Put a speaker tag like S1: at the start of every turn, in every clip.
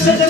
S1: said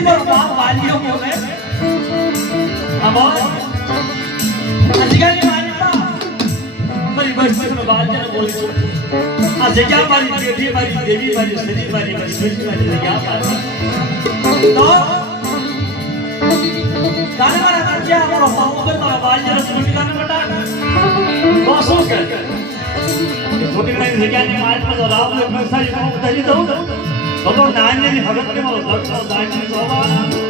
S1: જેથી મારો બાપ વાલીઓ બોલે આ બોલ અધિકારી વાંચતા મારી બસ બસ બાલજન બોલી છું આ જગ્યા મારી દેવી મારી દેવી મારી શરીર મારી મારી શરીર મારી જગ્યા મારી તો ગાને મારા રાજ્ય આપણો બાપ મારા બાલજન સુની ગાને બટા તો શું કરે છોટી ઘણી જગ્યાની માલ પર રાવ ને ફસાઈ તો બતાવી દઉં તો તો નાની હગત કે મારો લક્ષ દાણી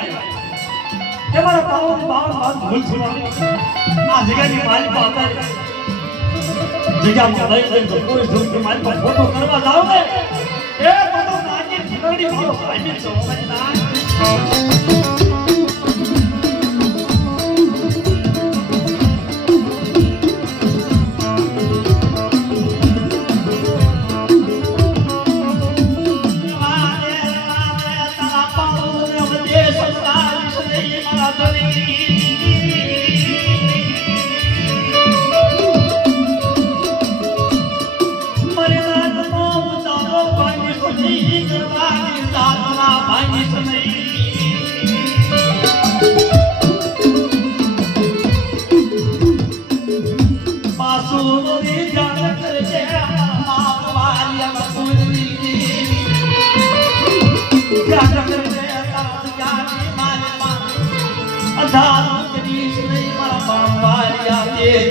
S1: એ મારા પાવન પાવન બાદ ભૂલ છે આ ફોટો કરવા જાવ ને એ ફોટો નાની છો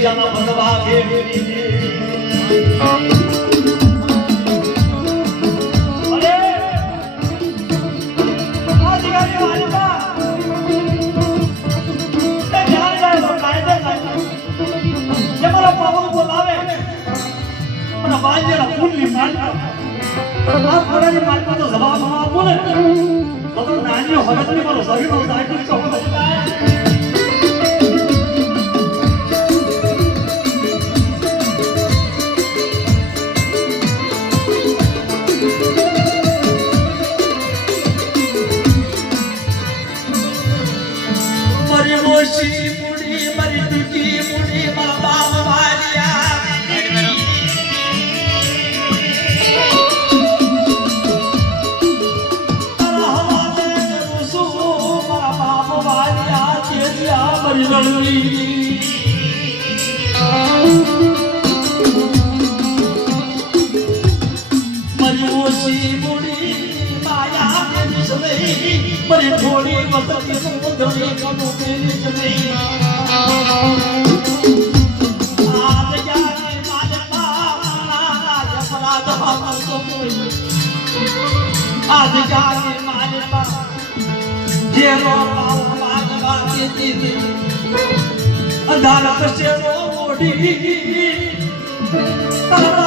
S1: જાની ભગવા ભેગી દેવી મારા બાંધેલા ફૂલની માલિકા આ ફળાની માલિકા તો જવાબ ન આપો ને તો તો નાની હગતની મારો શરીરનો સાયકલ તો પણ થોડી વખત સુંદરી ગમું મેલી જ નહીં आज जाने मारे बा ये रो पाओ बाद बाकी दीदी अंधारा से रो मोड़ी तारा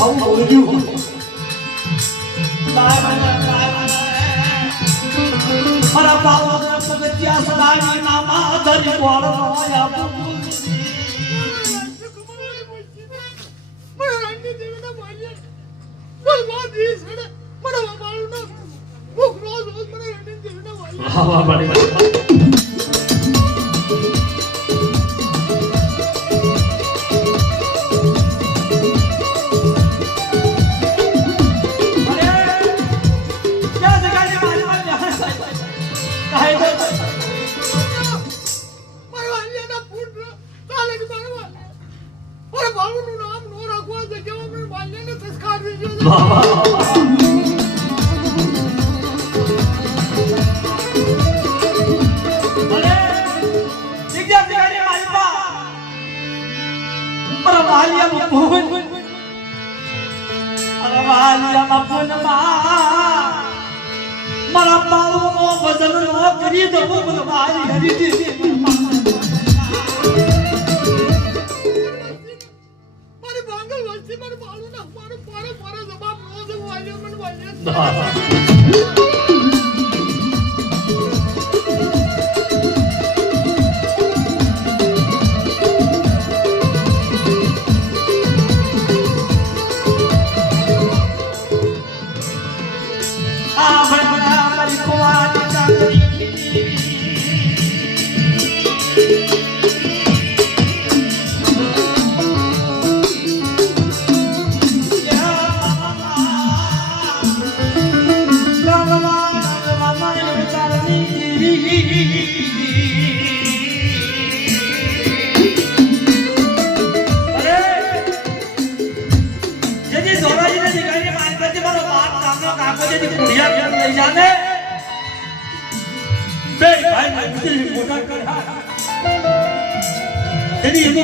S1: મને લાય મને મારા બાપા પગથિયા સદાની નામા ધરી બોલો આયા વાહ વાહ બડી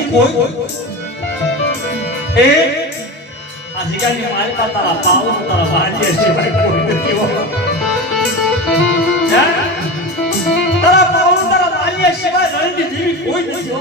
S1: કોઈ એ આજકાલની પાસે તારા પાવ તારા ભાગ્ય સિવાય કોઈ નથી. હે? તારા પાવ તારા ભાગ્ય સિવાય રણની દેવી કોઈ નથી હો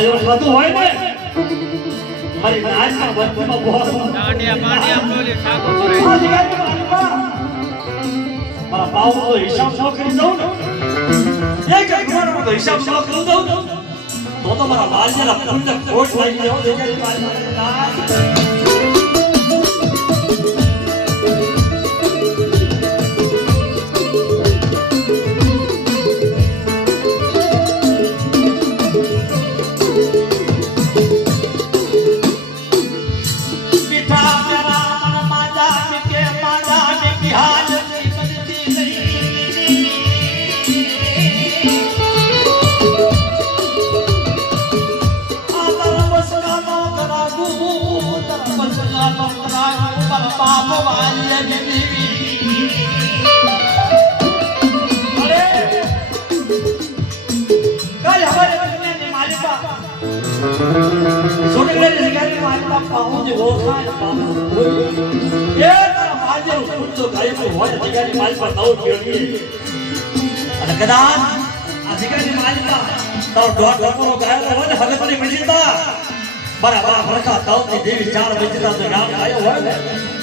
S1: છૂટતું બધું હોય ને? મારી નાચના વચમાં બોલ
S2: માંડિયા માંડિયા બોલે ઠાકોર
S1: મારા પાવનો હિસાબ ન કરી દઉં ને? એક એક મારો તો હિસાબ ન કરી દઉં તો તો મારા બાળજીના પુણ્ય ખોટ લાગી જાય હો, મારી જે ઓળખાય પાઉં એ તારા માજેનું કૂદતો ગાયકો હોય જગ્યાની મારી પર નવ કેળવીએ અને કદાચ આ જગ્યાની પર તારો તો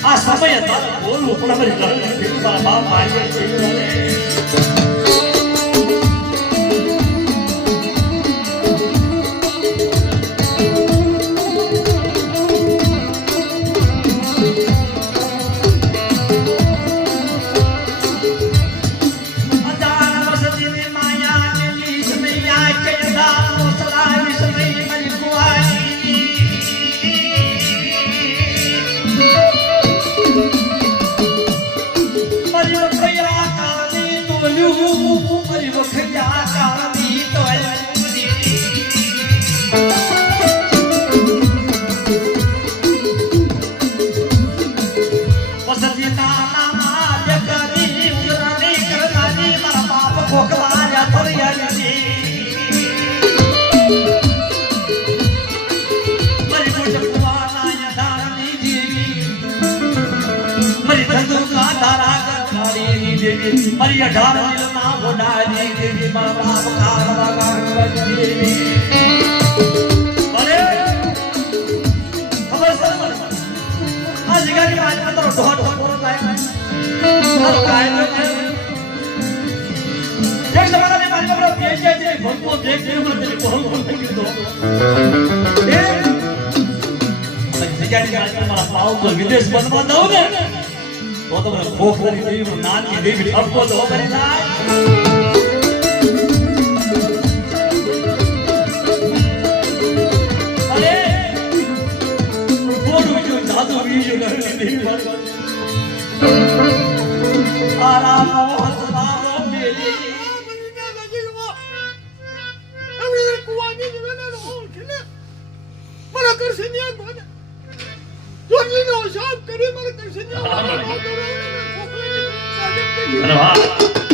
S1: આ સમયે બોલવું પણ અમારી લડતી તારા બાપ મારી મારી અઢાર દિલના ગોડાની દેવી. મારા કારવા ગાંગવાની દેવી. અરે! ખબર સર ને? આ જગ્યાની વાતમાં તારો ઢોર ઢોર થાય. કાયદો છે. એક જમાનાની મારી પાસે બે કે છે, ભગવો દેખ કે મને તેની બહુ બહુ. એ જગ્યાની વાતમાં મારા તો વિદેશ બનવા દઉં ને, તો તમને મને ખોખ કરી દેવી, નાની દેવી ઠપકો તો કરી જાદુ બીજું. અરે વાહ.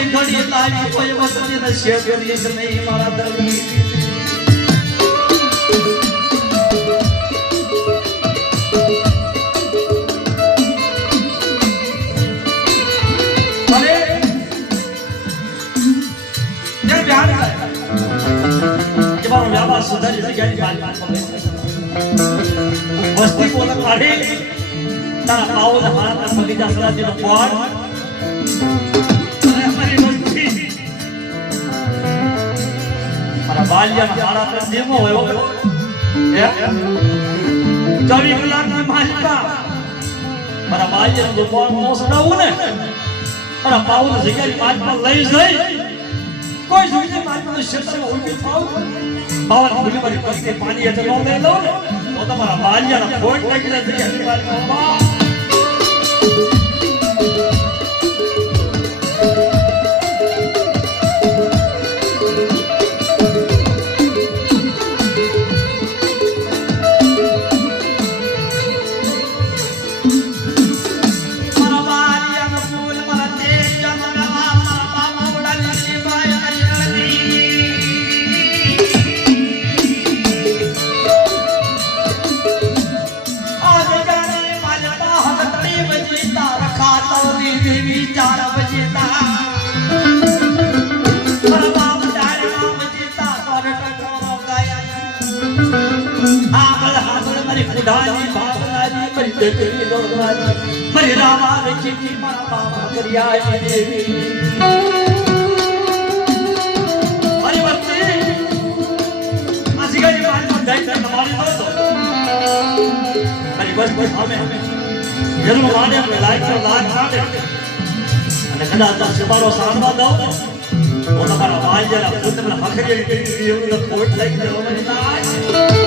S1: ફખરી ઘડી લાવી કોઈ વસ્તી ન શેગરી જ નહીં મારા જગ્યાની વસ્તી પોતે કાઢી તારા પાવો હાથ બગીચા સરાજીનો પોડ મારા સાડા ત્રણ દેવો હોય એવો કલાક કલાકની માલિકા. મારા બાઈએ જો કોણ નો સડાવું ને, મારા જગ્યા જગ્યાએ માલિકા લઈ જઈ. કોઈ જોઈને માલિકાનું ક્ષેત્રમાં ઉલટી થાવ બાવન ભૂલી મારી પત્ની પાણી હેઠળ ન લઈ લઉં ને, તો તમારા બાલિયાના ફોન જાય જગ્યાએ માલિકા જરૂર માને આપણે લાઈક તો લાગ કાઢે અને કદાચ આ સિમારો સાંભળવા દઉં તો તમારા ભાઈ જરા પુત્રના હખરી એવું તો ખોટ લઈ ગયો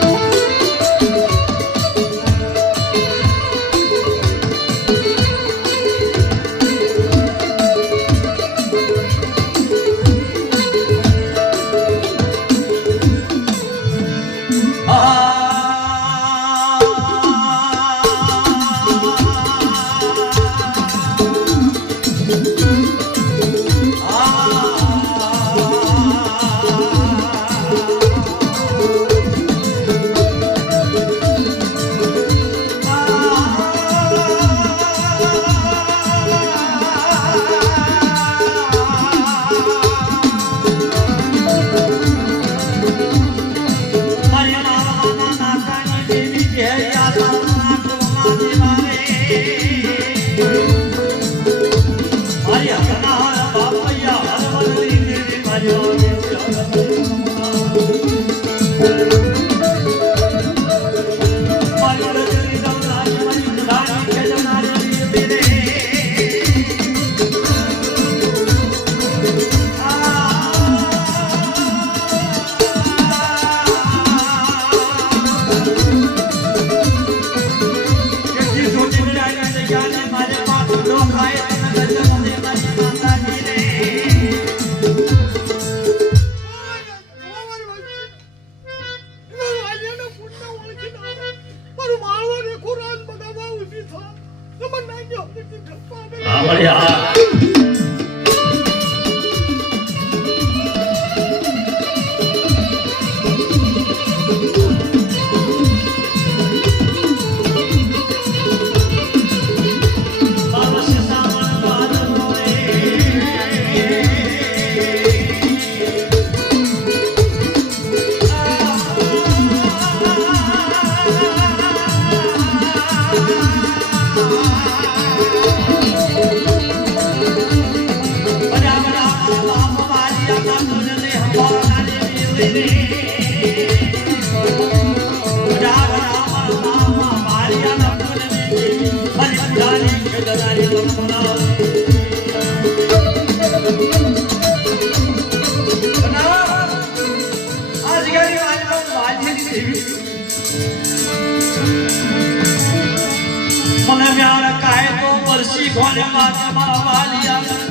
S1: મને
S3: મ્યાર કાય તો વર્ષી ઘોડે મારા વાલિયા